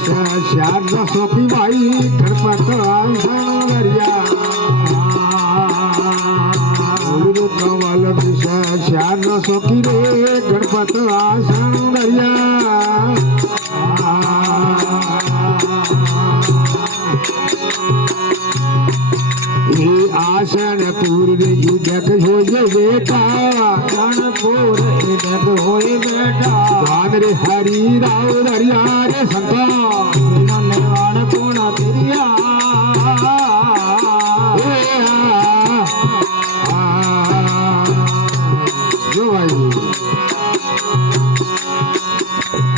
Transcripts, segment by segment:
शारद सोकी भाई गणपत आसनरिया कमल विषा शारद सोकी रे गणपत आसनरिया आसन पूर्व युजक हो बेटा गणपुर युजक हो बेटा गान रे हरि राव दरिया रे संता निर्वाण कोण तेरिया जो भाई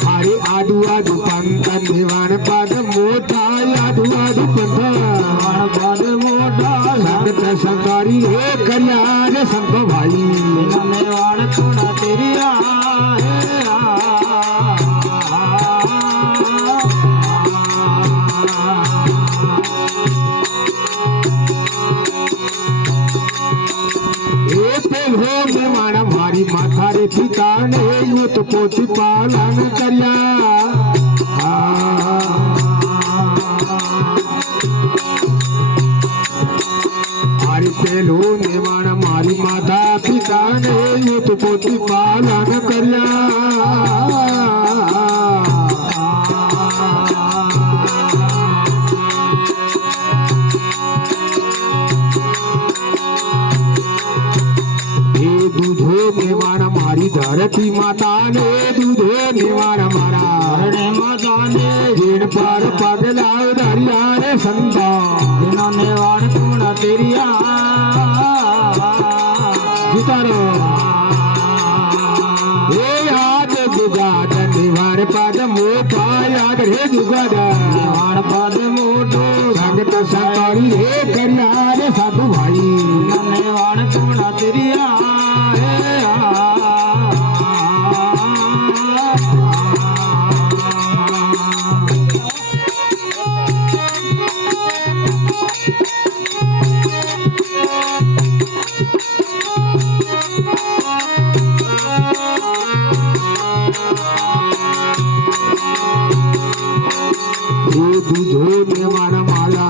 हरि आदु आदु पंत निवाण पद मोटा आदु आदु पंत पद मोटा संगत संकारी हे करिया रे संत भाई निर्वाण कोण तेरिया मारी माथा रे पिता ने युत पोती पालन करिया हरि पेलो निर्माण मारी माता पिता ने युत पोती पालन करिया निवाण मारी धरती माता ने दूधो निवाण मारा माता ने जीण पर पगला धरिया रे संता निवाण कोण तेरिया जुतारो हे याद जुगाद निवाण पद मोटा याद रे जुगाद निवाण पद मोटो संगत संतारी हे करिया रे साधु भाई निवाण कोण तेरिया तुझो निवाण माला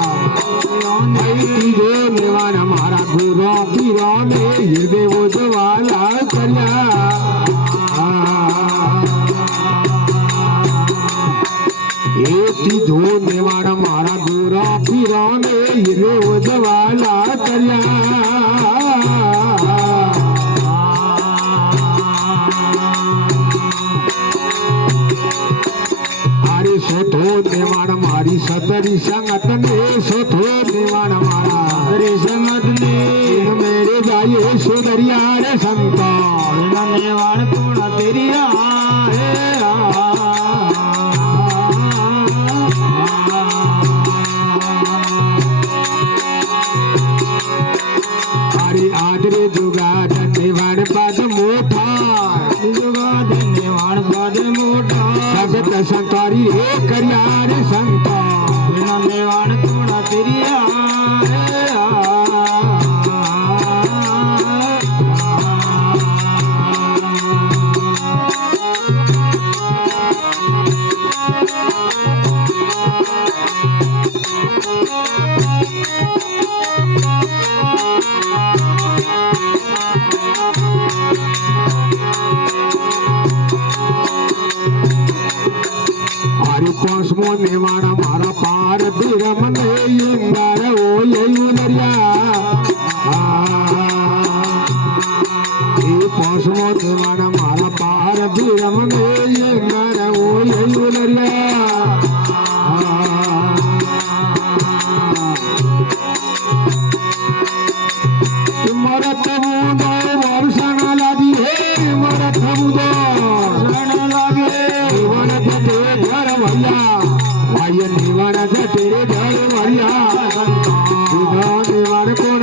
तुझो निवाण मारा गुरो पीरो में हृदय वो जवाला करिया तुझो निवाण मारा गुरो पीरो में हृदय वो जवाला करिया सोथो निवाण मारी सतरी संगत ने सोथो निवाण मारा रे संगत ने मेरे जाये सुधरिया रे संता निवाण कोण तेरिया हरि आदरे जुगाद निवाण पद मोटा जुगाद निवाण पद मोटा जगत संतारी हे करिया रे संता निवाण कोण तेरिया पांचमो निवाण मारा पार बिरम ने इंगार ओ युदरिया पांचमो निवाण मारा पार बिरम ने इंगार ओ युदरिया मरत मुदो वर्षण लागी हे मरत मुदो वर्षण लागे निवाण तेरे घर मरिया निवाण कोण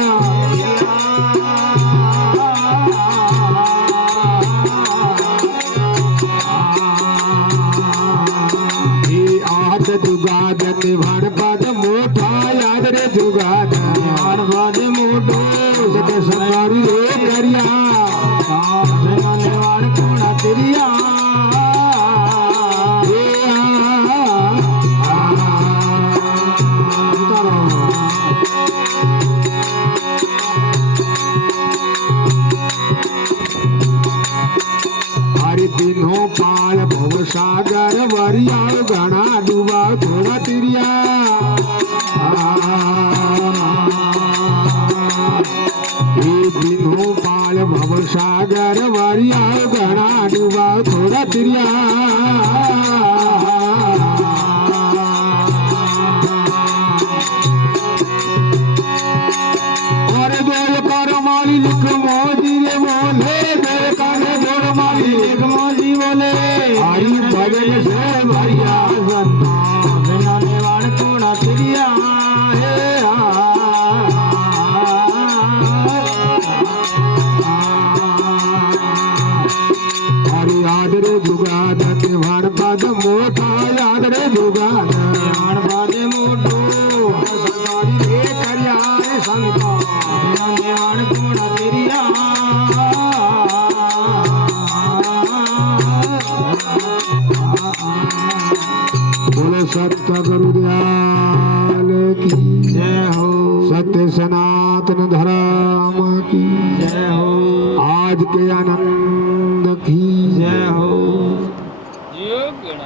आद जुगाद निवाण पद मोटा याद रे जुगाद निवाण पद मोटो सते संगारी रे करिया निवाण कोण तेरिया सागर वारिया घना डूबा थोड़ा तिरिया और देव कर माली लिख मोदी रे बोले देव कर जोर माली लिख मोदी बोले आई भजन से भैया सन्ना बिना नेवान कोना तिरिया याद रे जुगाद देवान पद मोटा याद रे जुगाद देवान पद मोटो संतारी रे करिया रे संता देवान कोना तेरिया बोले सत्य गुरुदयाल की जय हो सत्य सनातन धर्म की जय हो आज के आनंद